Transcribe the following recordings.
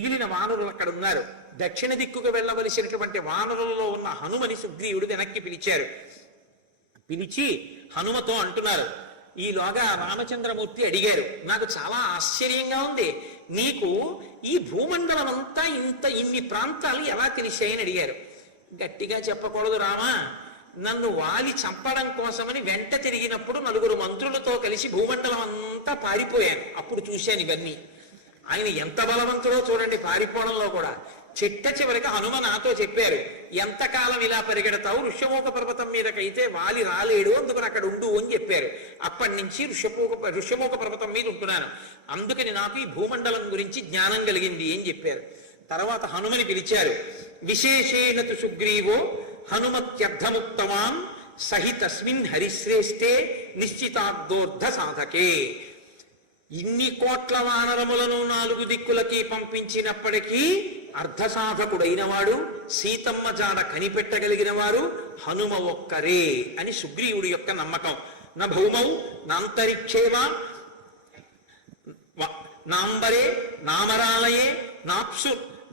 మిగిలిన వానరులు అక్కడ ఉన్నారు. దక్షిణ దిక్కుకు వెళ్ళవలసినటువంటి వానరులలో ఉన్న హనుమని సుగ్రీవుడు వెనక్కి పిలిచారు. పిలిచి హనుమతో అంటున్నారు. ఈలోగా రామచంద్రమూర్తి అడిగారు, నాకు చాలా ఆశ్చర్యంగా ఉంది, నీకు ఈ భూమండలం అంతా ఇన్ని ప్రాంతాలు ఎలా తెలిసాయని అడిగారు. గట్టిగా చెప్పకూడదు రామా, నన్ను వాలి చంపడం కోసమని వెంట తిరిగినప్పుడు 4 మంత్రులతో కలిసి భూమండలం అంతా పారిపోయాను, అప్పుడు చూశాను ఇవన్నీ. ఆయన ఎంత బలవంతుడో చూడండి పారిపోవడంలో కూడా. చిట్ట చివరికి హనుమ నాతో చెప్పారు, ఎంతకాలం ఇలా పరిగెడతావు, ఋష్యమూక పర్వతం మీదకైతే వాలి రాలేడు, అందుకని అక్కడ ఉండు అని చెప్పారు. అప్పటి నుంచి ఋష్యమూక పర్వతం మీద ఉంటున్నాను, అందుకని నాకు ఈ భూమండలం గురించి జ్ఞానం కలిగింది అని చెప్పారు. తర్వాత హనుమని పిలిచారు. విశేషేణతు సుగ్రీవో హనుమత్యర్థముక్తవాన్ సహి తస్మిన్ హరిశ్రేష్ఠే నిశ్చితార్థోర్ధ సాధకే. ఇన్ని కోట్ల వానరములను 4 దిక్కులకి పంపించినప్పటికీ అర్ధసాధకుడైన వాడు, సీతమ్మ జాడ కనిపెట్టగలిగిన వారు హనుమ ఒక్కరే అని సుగ్రీవుడి యొక్క నమ్మకం. నా భౌమౌ నాంతరిక్షేవా నాంబరే నామరాలయే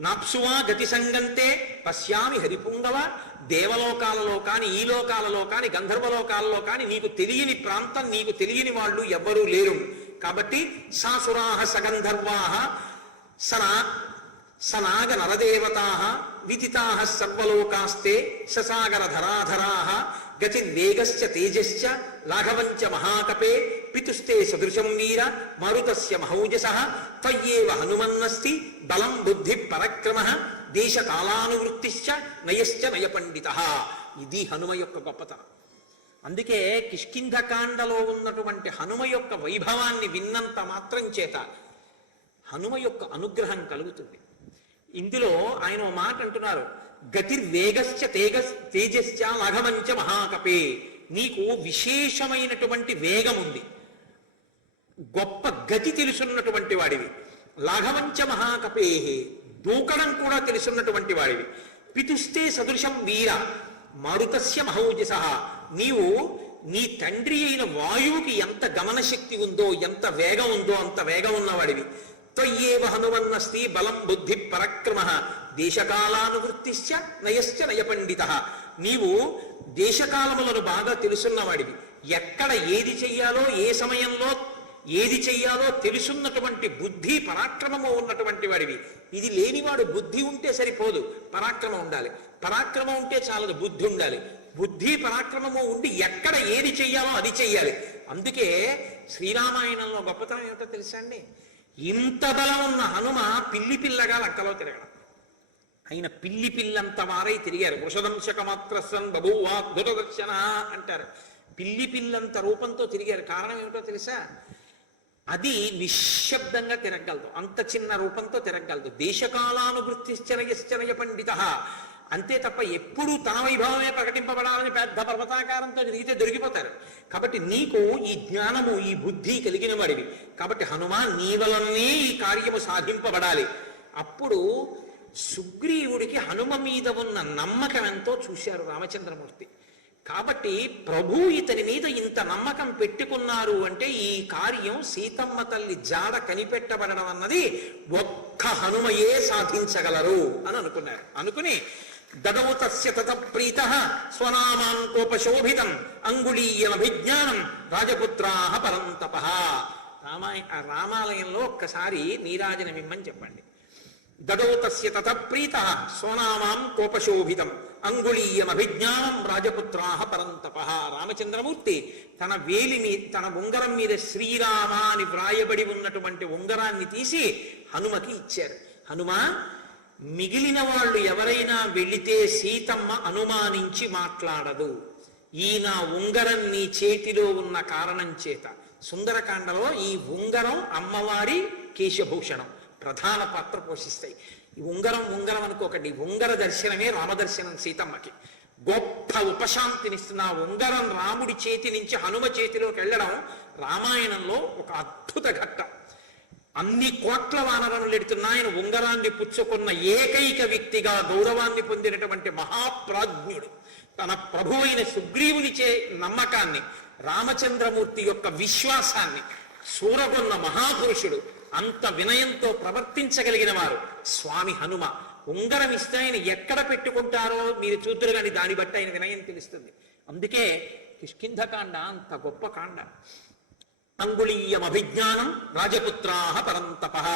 నాప్సువా గతి సంగంతే పశ్యామి హరిపుంగవ. దేవలోకాలలో కాని, ఈ లోకాలలో కాని, గంధర్వలోకాలలో కాని నీకు తెలియని ప్రాంతం, నీకు తెలియని వాళ్ళు ఎవ్వరూ లేరు. కాబట్టి సాసురాహ సగంధర్వాహ సనాగ నరదేవతాః విదితాః సర్వలోకాస్తే ససాగర ధరాధరాః గతిర్వేగశ్చ తేజశ్చ లాఘవంచ మహాకపే పితుస్తే సదృశం వీర మరుతస్య మహౌజసః త్వయ్యేవ హనుమన్నస్తి బలం బుద్ధి పరక్రమః దేశకాలానువృత్తిశ్చ నయశ్చ నయపండితః. ఇది హనుమ యొక్క గొప్పతనం. అందుకే కిష్కింధకాండలో ఉన్నటువంటి హనుమ యొక్క వైభవాన్ని విన్నంత మాత్రం చేత హనుమ యొక్క అనుగ్రహం కలుగుతుంది. ఇందులో ఆయన ఓ మాట అంటున్నారు, గతిర్వేగశ్చ తేజశ్చ లాఘవంచ మహాకపే. నీకు విశేషమైనటువంటి వేగం ఉంది, గొప్ప గతి తెలుసున్నటువంటి వాడివి. లాఘవంచ మహాకపే, దూకడం కూడా తెలుసున్నటువంటి వాడివి. పితుస్తే సదృశం వీర మారుతస్య మహౌజసః. నీవు నీ తండ్రి అయిన వాయువుకి ఎంత గమనశక్తి ఉందో, ఎంత వేగం ఉందో అంత వేగం ఉన్నవాడివి. త్వయ్యేవ హనుమన్నస్తి బలం బుద్ధి పరక్రమః దేశకాలానువృత్తిశ్చ నయశ్చ నయపండితః. నీవు దేశకాలములను బాగా తెలుసున్నవాడివి. ఎక్కడ ఏది చెయ్యాలో, ఏ సమయంలో ఏది చెయ్యాలో తెలుసున్నటువంటి బుద్ధి పరాక్రమము ఉన్నటువంటి వాడివి. ఇది లేనివాడు బుద్ధి ఉంటే సరిపోదు, పరాక్రమం ఉండాలి. పరాక్రమం ఉంటే చాలదు, బుద్ధి ఉండాలి. బుద్ధి పరాక్రమము ఉండి ఎక్కడ ఏది చెయ్యాలో అది చెయ్యాలి. అందుకే శ్రీరామాయణంలో గొప్పతనం ఏమిటో తెలుసా అండి? ఇంత బలం ఉన్న హనుమ పిల్లి పిల్లగా లంకలో తిరగడం. ఆయన పిల్లి పిల్లంత వారై తిరిగారు. వృషదంశకమాత్రసన్ బభూవాద్భుత దర్శన అంటారు. పిల్లి పిల్లంత రూపంతో తిరిగారు. కారణం ఏమిటో తెలుసా? అది నిశ్శబ్దంగా తిరగలదు, అంత చిన్న రూపంతో తిరగలదు. దేశకాలానువృత్తిశ్చనయ పండిత. అంతే తప్ప ఎప్పుడూ తన వైభవమే ప్రకటింపబడాలని పెద్ద పర్వతాకారంతో తిరిగితే దొరికిపోతారు. కాబట్టి నీకు ఈ జ్ఞానము, ఈ బుద్ధి కలిగిన వాడివి. కాబట్టి హనుమా, నీ వలనే ఈ కార్యము సాధింపబడాలి. అప్పుడు సుగ్రీవుడికి హనుమ మీద ఉన్న నమ్మకం ఎంతో చూశారు రామచంద్రమూర్తి. కాబట్టి ప్రభు ఇతని మీద ఇంత నమ్మకం పెట్టుకున్నారు అంటే ఈ కార్యం సీతమ్మ తల్లి జాడ కనిపెట్టబడడం అన్నది ఒక్క హనుమయే సాధించగలరు అని అనుకున్నారు. అనుకుని దదౌ తస్య తత ప్రీతః స్వనామాన్ కోపశోభితం అంగుళీయమభిజ్ఞానం రాజపుత్రాః పరంతపః. రామాలయంలో ఒక్కసారి నీరాజనమిమ్మని చెప్పండి. దదౌ తస్య తత ప్రీతః స్వనామాం కోపశోభితం అంగుళీయమభిజ్ఞానం రాజపుత్రాః పరంతపః. రామచంద్రమూర్తి తన తన ఉంగరం మీద శ్రీరామ అని వ్రాయబడి ఉన్నటువంటి ఉంగరాన్ని తీసి హనుమకి ఇచ్చారు. హనుమా, మిగిలిన వాళ్ళు ఎవరైనా వెళితే సీతమ్మ అనుమానించి మాట్లాడదు. ఈ నా ఉంగరం నీ చేతిలో ఉన్న కారణం చేత. సుందరకాండలో ఈ ఉంగరం అమ్మవారి కేశభూషణం ప్రధాన పాత్ర పోషిస్తాయి. ఈ ఉంగరం అనుకోకండి, ఉంగర దర్శనమే రామదర్శనం సీతమ్మకి. గొప్ప ఉపశాంతినిస్తున్న ఉంగరం రాముడి చేతి నుంచి హనుమ చేతిలోకి వెళ్ళడం రామాయణంలో ఒక అద్భుత ఘట్టం. అన్ని కోట్ల వానరములు ఎడుతున్నా ఆయన ఉంగరాన్ని పుచ్చుకున్న ఏకైక వ్యక్తిగా గౌరవాన్ని పొందినటువంటి మహాప్రాజ్ఞుడు. తన ప్రభు అయిన సుగ్రీవునిచే నమ్మకాన్ని, రామచంద్రమూర్తి యొక్క విశ్వాసాన్ని సూరగొన్న మహాపురుషుడు అంత వినయంతో ప్రవర్తించగలిగిన వారు స్వామి హనుమ. ఉంగరం ఇస్తే ఆయన ఎక్కడ పెట్టుకుంటారో మీరు చూద్దరు, కానీ దాన్ని బట్టి ఆయన వినయం తెలుస్తుంది. అందుకే కిష్కింధకాండ అంత గొప్ప కాండ. అంగుళీయం అభిజ్ఞానం రాజపుత్రాః పరంతపః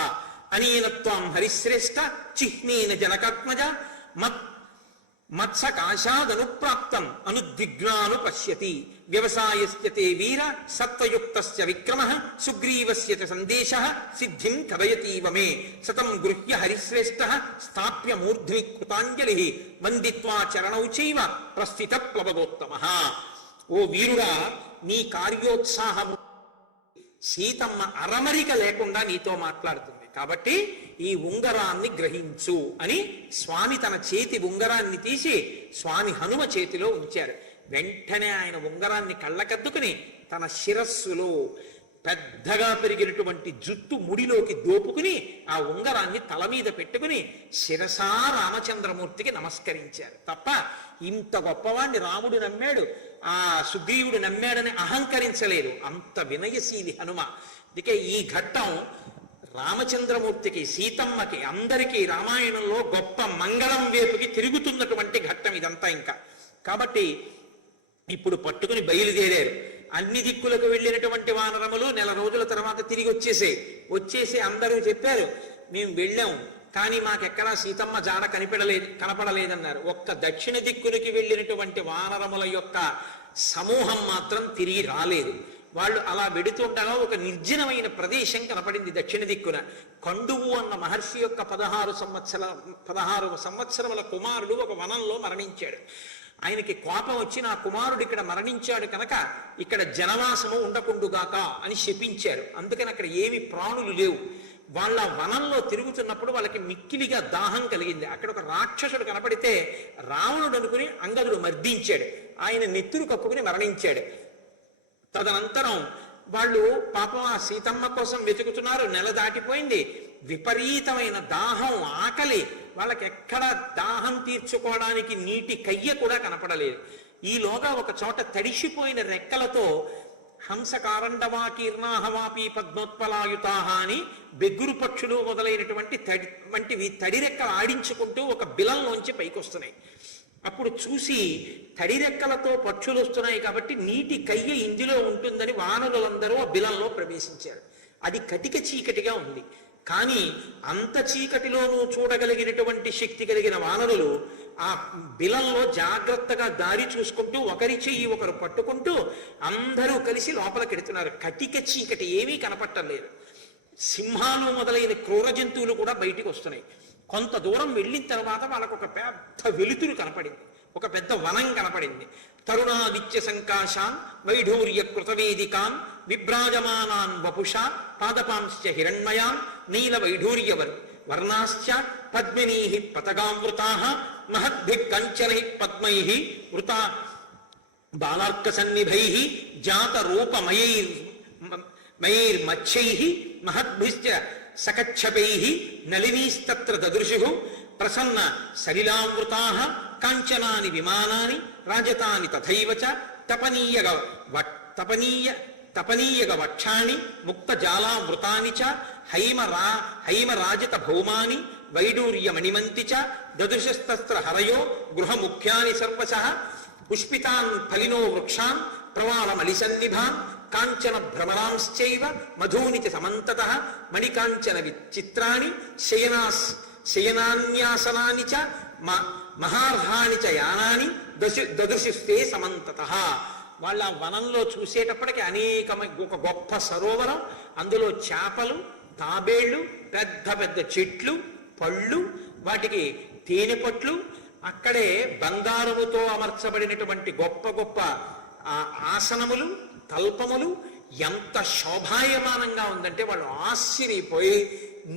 అనేన త్వాం హరిశ్రేష్ఠ చిహ్నేన జనకాత్మజ మత్సకాశాదనుప్రాప్తం అనుద్విగ్నాను పశ్యతి వ్యవసాయస్య తే వీర సత్వయుక్తస్య విక్రమః సుగ్రీవస్య చ సందేశః సిద్ధిం కథయతీవ మే సతం గృహ్య హరిశ్రేష్ఠః స్థాప్య మూర్ధ్ని కృతాంజలిః వందిత్వా చరణౌ చైవ ప్రస్థిత ప్లవగోత్తమః. ఓ వీరుడా, నీ కార్యోత్సాహము సీతమ్మ అరమరిక లేకుండా నీతో మాట్లాడుతుంది కాబట్టి ఈ ఉంగరాన్ని గ్రహించు అని స్వామి తన చేతి ఉంగరాన్ని తీసి స్వామి హనుమ చేతిలో ఉంచారు. వెంటనే ఆయన ఉంగరాన్ని కళ్ళకద్దుకుని తన శిరస్సులో పెద్దగా పెరిగినటువంటి జుట్టు ముడిలోకి దోపుకుని ఆ ఉంగరాన్ని తల మీద పెట్టుకుని శిరసా రామచంద్రమూర్తికి నమస్కరించారు. తప్ప ఇంత గొప్పవాణ్ణి రాముడు నమ్మాడు, ఆ సుగ్రీవుడు నమ్మాడని అహంకరించలేదు. అంత వినయశీలి హనుమ. అందుకే ఈ ఘట్టం రామచంద్రమూర్తికి, సీతమ్మకి, అందరికీ రామాయణంలో గొప్ప మంగళం వైపుకి తిరుగుతున్నటువంటి ఘట్టం ఇదంతా. ఇంకా కాబట్టి ఇప్పుడు పట్టుకుని బయలుదేరారు. అన్ని దిక్కులకు వెళ్ళినటువంటి వానరములు నెల రోజుల తర్వాత తిరిగి వచ్చేసి అందరూ చెప్పారు, మేము వెళ్ళాం కానీ మాకెక్కడా సీతమ్మ జాడ కనపడలేదన్నారు. ఒక్క దక్షిణ దిక్కులకి వెళ్ళినటువంటి వానరముల యొక్క సమూహం మాత్రం తిరిగి రాలేదు. వాళ్ళు అలా వెడుతుండగా ఒక నిర్జనమైన ప్రదేశం కనపడింది దక్షిణ దిక్కున. కండువు అన్న మహర్షి యొక్క 16 సంవత్సరముల కుమారుడు ఒక వనంలో మరణించాడు. ఆయనకి కోపం వచ్చి నా కుమారుడు ఇక్కడ మరణించాడు కనుక ఇక్కడ జనవాసము ఉండకుండుగాక అని శపించారు. అందుకని అక్కడ ఏమి ప్రాణులు లేవు. వాళ్ళ వనంలో తిరుగుతున్నప్పుడు వాళ్ళకి మిక్కిలిగా దాహం కలిగింది. అక్కడ ఒక రాక్షసుడు కనపడితే రావణుడు అనుకుని అంగదుడు మర్దించాడు. ఆయన నెత్తురు కప్పుకుని మరణించాడు. తదనంతరం వాళ్ళు పాపం ఆ సీతమ్మ కోసం వెతుకుతున్నారు. నెల దాటిపోయింది. విపరీతమైన దాహం, ఆకలి. వాళ్ళకి ఎక్కడ దాహం తీర్చుకోవడానికి నీటి కయ్య కూడా కనపడలేదు. ఈలోగా ఒక చోట తడిసిపోయిన రెక్కలతో హంసకారండవాకీర్ణాహవాపి పద్మోత్పలాయుతాహ అని బెగ్గురు పక్షులు మొదలైనటువంటి వంటివి తడి రెక్కలు ఆడించుకుంటూ ఒక బిలంలోంచి పైకొస్తున్నాయి. అప్పుడు చూసి తడి రెక్కలతో పక్షులు వస్తున్నాయి కాబట్టి నీటి కయ్య ఇందులో ఉంటుందని వానరులందరూ ఆ బిలంలో ప్రవేశించారు. అది కటిక చీకటిగా ఉంది. కానీ అంత చీకటిలోనూ చూడగలిగినటువంటి శక్తి కలిగిన వానరులు ఆ బిలంలో జాగ్రత్తగా దారి చూసుకుంటూ ఒకరి చెయ్యి ఒకరు పట్టుకుంటూ అందరూ కలిసి లోపలికెడుతున్నారు. కటిక చీకటి, ఏమీ కనపట్టలేదు. సింహాలు మొదలైన క్రూర జంతువులు కూడా బయటికి వస్తున్నాయి. కొంత దూరం వెళ్ళిన తర్వాత వాళ్ళకు ఒక పెద్ద వెలుతురు కనపడింది, ఒక పెద్ద వనం కనపడింది. తరుణాదిత్య సంకాశాన్ వైఢూర్య కృతవేదికాన్ విభ్రాజమానాన్ వపుషా పాదపాంశ్చ హిరణ్మయాన్ నీల వైఢూర్య వర్ణాశ్చ పద్మినీః పతగామృతాః మహద్భిః కంచనైః పద్మైః వృతా బాలార్కసన్నిభైః జాత రూపమయైర్మచ్చైః మహద్భిశ్చ సకచ్చపైః నళినీస్తత్ర దదృశుః ప్రసన్న సలిలామృతాః కాంచనాని విమానాని రాజతాని తథైవ చ తపనీయగ వక్షాణి ముక్తజాలామృతాని చ హైమరాజిత భౌమాని వైడూర్యమణిమంతి చ దదృశస్తస్త్ర హరయో గృహముఖ్యాని సర్వశః పుష్పితాన్ ఫలినో వృక్షాన్ ప్రవాళమలిసన్నిభాన్ కాంచన భ్రమరాంశ్చైవ మధూని చ సమంతతః మణికాంచన విచిత్రాణి శయనాన్యాసనాని చ మహార్హాని చ యానాని దదృశిస్తే సమంతతః. వాళ్ళ వనంలో చూసేటప్పటికి ఒక గొప్ప సరోవరం, అందులో చేపలు, తాబేళ్లు, పెద్ద పెద్ద చెట్లు, పళ్ళు, వాటికి తేనె పట్లు, అక్కడే బంగారముతో అమర్చబడినటువంటి గొప్ప గొప్ప ఆసనములు, తల్పములు. ఎంత శోభాయమానంగా ఉందంటే వాళ్ళు ఆశ్చర్యపోయి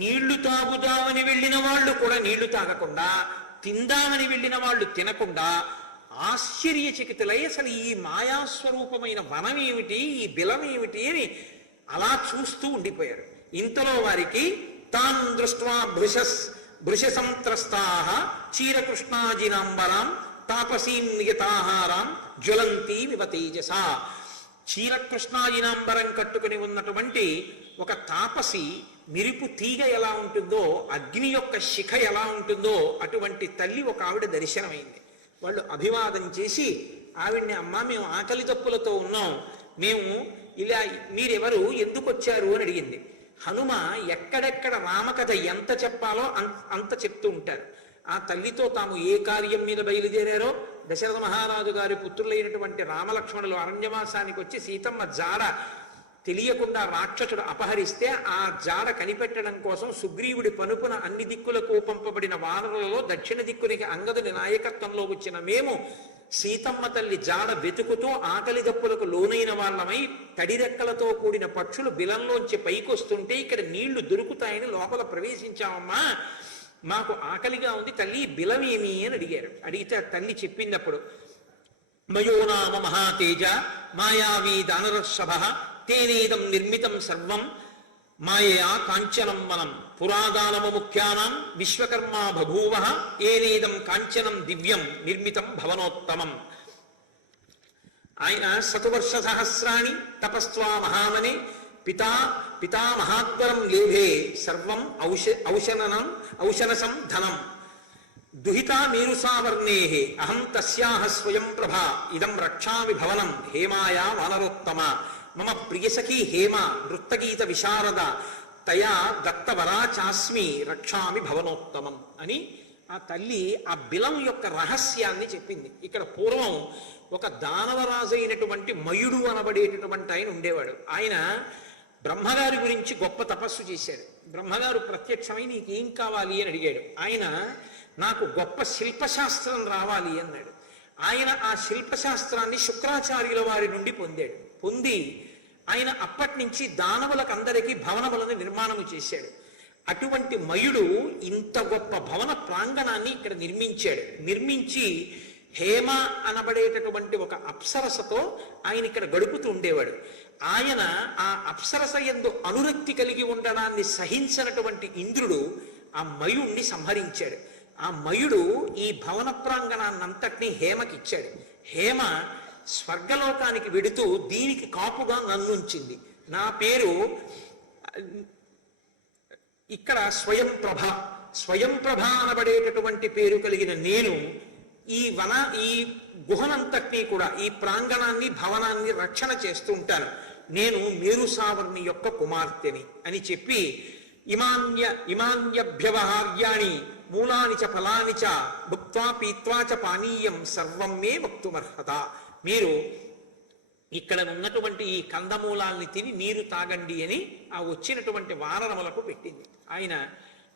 నీళ్లు తాగుదామని వెళ్ళిన వాళ్ళు కూడా నీళ్లు తాగకుండా, తిందామని వెళ్ళిన వాళ్ళు తినకుండా ఆశ్చర్యచకితులై అసలు ఈ మాయాస్వరూపమైన వనం ఏమిటి, ఈ బిలం ఏమిటి అని అలా చూస్తూ ఉండిపోయారు. ఇంతలో వారికి తాన్ దృష్ట్వా భృశ సంత్రస్తాః చీరకృష్ణాజినాంబరాం తాపసీం నియతాహారాం జ్వలంతీ వివ తేజసా. చీరకృష్ణాజినాంబరం కట్టుకుని ఉన్నటువంటి ఒక తాపసి మెరుపు తీగ ఎలా ఉంటుందో, అగ్ని యొక్క శిఖ ఎలా ఉంటుందో అటువంటి తల్లి ఒక ఆవిడ దర్శనమైంది. వాళ్ళు అభివాదం చేసి ఆవిడ్ని, అమ్మ మేము ఆకలి తప్పులతో ఉన్నాం, మేము ఇలా, మీరెవరు, ఎందుకు వచ్చారు అని అడిగింది. హనుమ ఎక్కడెక్కడ రామకథ ఎంత చెప్పాలో అంత చెప్తూ ఉంటారు. ఆ తల్లితో తాము ఏ కార్యం మీద బయలుదేరారో, దశరథ మహారాజు గారి పుత్రులైనటువంటి రామలక్ష్మణులు అరణ్యవాసానికి వచ్చి సీతమ్మ జాడ తెలియకుండా రాక్షసుడు అపహరిస్తే ఆ జాడ కనిపెట్టడం కోసం సుగ్రీవుడి పనుపున అన్ని దిక్కులకు పంపబడిన వానరులలో దక్షిణ దిక్కునికి అంగదుని నాయకత్వంలో వచ్చిన మేము సీతమ్మ తల్లి జాడ వెతుకుతూ ఆకలి దప్పులకు లోనైన వాళ్ళమై తడిరెక్కలతో కూడిన పక్షులు బిలంలోంచి పైకొస్తుంటే ఇక్కడ నీళ్లు దొరుకుతాయని లోపల ప్రవేశించామమ్మా, మాకు ఆకలిగా ఉంది తల్లి, బిలమేమి అని అడిగారు. అడిగితే తల్లి చెప్పినప్పుడు, మయోనామ మహాతేజ మాయావీ దానరసభ తేనేదం నిర్మితం సర్వం మాయయా కాంచనం వనం పురాదానము ముఖ్యానాం విశ్వకర్మా బభూవ ఏనేదం కాంచనం దివ్యం నిర్మితం భవనోత్తమం. ఆయన శతవర్ష సహస్రాణి తపస్వా మహామనే పితామహాత్వరం లేభే సర్వం ఔషనసం ధనం దుహితా మేరుసావర్ణే అహం తస్యాహ స్వయం ప్రభా ఇదం రక్షామి భవనం హేమాయా వానరోత్తమ మమ ప్రియసఖీ హేమ నృత్తగీత విశారద తయా దత్తవరా చాస్మి రక్షామి భవనోత్తమం అని ఆ తల్లి ఆ బిలం యొక్క రహస్యాన్ని చెప్పింది. ఇక్కడ పూర్వం ఒక దానవరాజు అయినటువంటి మయుడు అనబడేటటువంటి ఆయన ఉండేవాడు. ఆయన బ్రహ్మగారి గురించి గొప్ప తపస్సు చేశాడు. బ్రహ్మగారు ప్రత్యక్షమై నీకేం కావాలి అని అడిగాడు. ఆయన నాకు గొప్ప శిల్పశాస్త్రం రావాలి అన్నాడు. ఆయన ఆ శిల్పశాస్త్రాన్ని శుక్రాచార్యుల వారి నుండి పొందాడు. పొంది ఆయన అప్పటి నుంచి దానవులకు అందరికీ భవనములను నిర్మాణము చేశాడు. అటువంటి మయుడు ఇంత గొప్ప భవన ప్రాంగణాన్ని ఇక్కడ నిర్మించాడు. నిర్మించి హేమ అనబడేటటువంటి ఒక అప్సరసతో ఆయన ఇక్కడ గడుపుతూ ఉండేవాడు. ఆయన ఆ అప్సరస యందు అనురక్తి కలిగి ఉండడాన్ని సహించినటువంటి ఇంద్రుడు ఆ మయుణ్ణి సంహరించాడు. ఆ మయుడు ఈ భవన ప్రాంగణాన్నంతటినీ హేమకిచ్చాడు. హేమ స్వర్గలోకానికి వెడుతూ దీనికి కాపుగా నన్నుంచింది. నా పేరు ఇక్కడ స్వయం ప్రభ అనబడేటటువంటి పేరు కలిగిన నేను ఈ గుహనంతటినీ కూడా, ఈ ప్రాంగణాన్ని భవనాన్ని రక్షణ చేస్తూ ఉంటాను. నేను మేరుసావర్ణి యొక్క కుమార్తెని అని చెప్పి ఇమాన్యభ్యవహార్యాణి మూలాని చ ఫలాని చ భుక్త్వా పీత్వా చ పానీయం సర్వం మే వక్తుమర్హత. మీరు ఇక్కడ ఉన్నటువంటి ఈ కందమూలాల్ని తిని నీరు తాగండి అని ఆ వచ్చినటువంటి వానరములకు పెట్టింది. ఆయన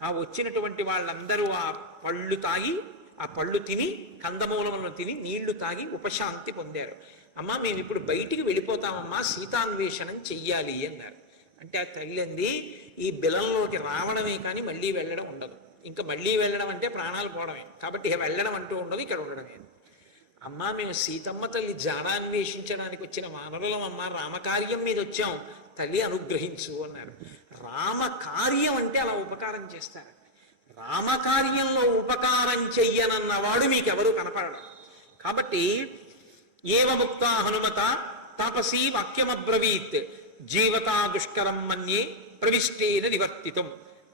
ఆ వచ్చినటువంటి వాళ్ళందరూ ఆ పళ్ళు తాగి, ఆ పళ్ళు తిని, కందమూలములను తిని నీళ్లు తాగి ఉపశాంతి పొందారు. అమ్మా మేము ఇప్పుడు బయటికి వెళ్ళిపోతామమ్మా, సీతాన్వేషణం చెయ్యాలి అన్నారు. అంటే ఆ తల్లి అంది, ఈ బిలంలోకి రావడమే కానీ మళ్ళీ వెళ్ళడం ఉండదు. ఇంకా మళ్ళీ వెళ్ళడం అంటే ప్రాణాలు పోవడమే, కాబట్టి ఇక వెళ్ళడం అంటూ ఉండదు, ఇక్కడ ఉండడమే. అమ్మా మేము సీతమ్మ తల్లి జాడాన్వేషించడానికి వచ్చిన వానరులం అమ్మా, రామకార్యం మీద వచ్చాం, తల్లి అనుగ్రహించు అన్నారు. రామకార్యం అంటే అలా ఉపకారం చేస్తారు. రామకార్యంలో ఉపకారం చెయ్యనన్నవాడు మీకెవరూ కనపడడం. కాబట్టి ఏవముక్త హనుమత తాపసీ వాక్యమబ్రవీత్ జీవతా దుష్కరం మన్యే ప్రవిష్టేన నివర్తితం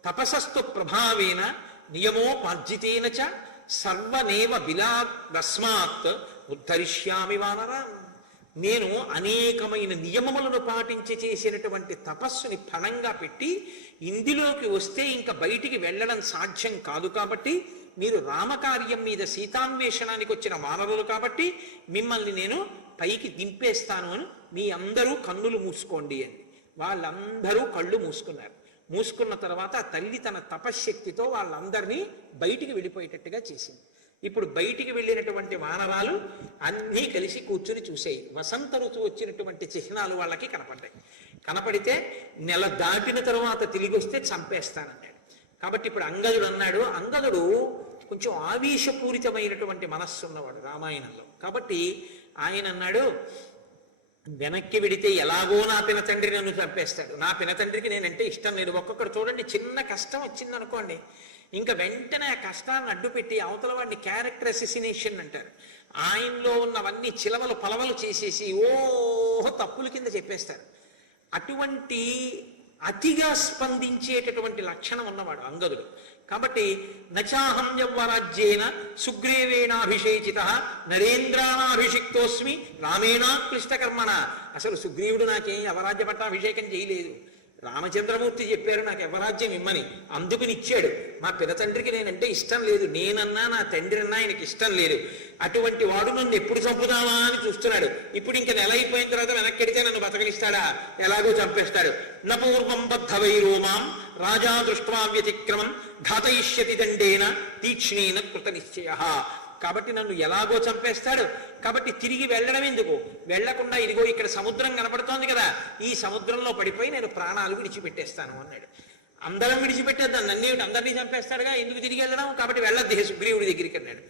తపసస్తు ప్రభావేన నియమోపార్జితేన చ సర్వనేవ బిలాదస్మాత్ ఉద్ధరిష్యామి వానరాన్. నేను అనేకమైన నియమములను పాటించి చేసినటువంటి తపస్సుని ఫలంగా పెట్టి ఇందులోకి వస్తే ఇంకా బయటికి వెళ్ళడం సాధ్యం కాదు. కాబట్టి మీరు రామకార్యం మీద సీతాన్వేషణానికి వచ్చిన వానరులు కాబట్టి మిమ్మల్ని నేను పైకి దింపేస్తాను అని మీ అందరూ కన్నులు మూసుకోండి అని. వాళ్ళందరూ కళ్ళు మూసుకున్నారు. మూసుకున్న తర్వాత తల్లి తన తపశ్శక్తితో వాళ్ళందరినీ బయటికి వెళ్ళిపోయేటట్టుగా చేసింది. ఇప్పుడు బయటికి వెళ్ళినటువంటి వానరాలు అన్నీ కలిసి కూర్చుని చూసాయి. వసంత ఋతువు వచ్చినటువంటి చిహ్నాలు వాళ్ళకి కనపడ్డాయి. కనపడితే నెల దాటిన తర్వాత తిరిగి వస్తే చంపేస్తానన్నాడు. కాబట్టి ఇప్పుడు అంగదుడు అన్నాడు. అంగదుడు కొంచెం ఆవేశపూరితమైనటువంటి మనస్సు ఉన్నవాడు రామాయణంలో. కాబట్టి ఆయన అన్నాడు, వెనక్కి వెడితే ఎలాగో నా పినతండ్రి నన్ను చంపేస్తాడు, నా పినతండ్రికి నేనంటే ఇష్టం లేదు. ఒక్కొక్కడు చూడండి, చిన్న కష్టం వచ్చిందనుకోండి, ఇంకా వెంటనే ఆ కష్టాన్ని అడ్డుపెట్టి అవతల వాడిని క్యారెక్టర్ అసిసినేషన్ అంటారు. ఆయనలో ఉన్నవన్నీ చిలవలు పలవలు చేసేసి ఓహో తప్పుల కింద చెప్పేస్తారు. అటువంటి అతిగా స్పందించేటటువంటి లక్షణం ఉన్నవాడు అంగదుడు. కాబట్టి నచాహం యవ్వరాజ్యేన సుగ్రీవేణాభిషేచిత నరేంద్రానాభిషిక్తోస్మి రామేణా క్లిష్టకర్మణ. అసలు సుగ్రీవుడు నాకేం యవరాజ్య పట్టాభిషేకం చేయలేదు. రామచంద్రమూర్తి చెప్పారు నాకు యవరాజ్యం ఇమ్మని, అందుకునిచ్చాడు. మా పినతండ్రికి నేనంటే ఇష్టం లేదు, నేనన్నా నా తండ్రి అన్నా ఆయనకి ఇష్టం లేదు. అటువంటి వాడు నన్ను ఎప్పుడు చంపుదామా అని చూస్తున్నాడు. ఇప్పుడు ఇంకా నెల అయిపోయిన తర్వాత వెనక్కెడితే నన్ను బతకలిస్తాడా? ఎలాగో చంపేస్తాడు. నపూర్వం బద్ధవైరోమాం రాజా దృష్ట్వా వ్యతిక్రమం ఘాతయిష్యతి దండేన తీక్ష్ణేన కృత నిశ్చయ. కాబట్టి నన్ను ఎలాగో చంపేస్తాడు. కాబట్టి తిరిగి వెళ్ళడం ఎందుకు? వెళ్లకుండా ఇదిగో ఇక్కడ సముద్రం కనపడుతోంది కదా, ఈ సముద్రంలో పడిపోయి నేను ప్రాణాలు విడిచిపెట్టేస్తాను అన్నాడు. అందరం విడిచిపెట్టేద్దాం, నన్నేమిటి అందరినీ చంపేస్తాడుగా, ఎందుకు తిరిగి వెళ్ళడం? కాబట్టి వెళ్ళద్దే సుగ్రీవుడి దగ్గరికి అన్నాడు.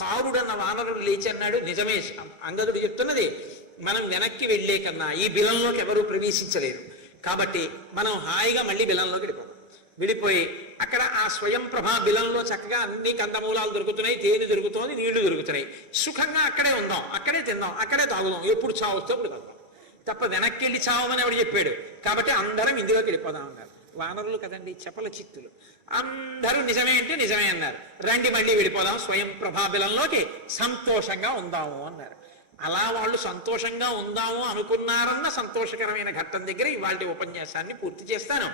తారుడన్న వానరుడు లేచి అన్నాడు, నిజమే అంగదుడు చెప్తున్నది, మనం వెనక్కి వెళ్లే కన్నా ఈ బిలంలోకి ఎవరూ ప్రవేశించలేరు. కాబట్టి మనం హాయిగా మళ్ళీ బిలంలోకి వెళ్ళిపోయి అక్కడ ఆ స్వయం ప్రభా బిలంలో చక్కగా అన్ని కందమూలాలు దొరుకుతున్నాయి, తేనె దొరుకుతోంది, నీళ్లు దొరుకుతున్నాయి. సుఖంగా అక్కడే ఉందాం, అక్కడే తిందాం, అక్కడే తాగుదాం, ఎప్పుడు చావొస్తే అప్పుడు తాగుదాం, తప్ప వెనక్కి వెళ్ళి చావమని ఎవడు చెప్పాడు? కాబట్టి అందరం ఇందులోకి వెళ్ళిపోదాం అన్నారు. వానరులు కదండి, చపల చిత్తులు. అందరూ నిజమే అంటే నిజమే అన్నారు. రండి మళ్ళీ వెళ్ళిపోదాం స్వయం ప్రభాబిలంలోకి, సంతోషంగా ఉందాము అన్నారు. అలా వాళ్ళు సంతోషంగా ఉందాము అనుకున్నారన్న సంతోషకరమైన ఘట్టం దగ్గర ఇవాళ ఉపన్యాసాన్ని పూర్తి చేస్తాను.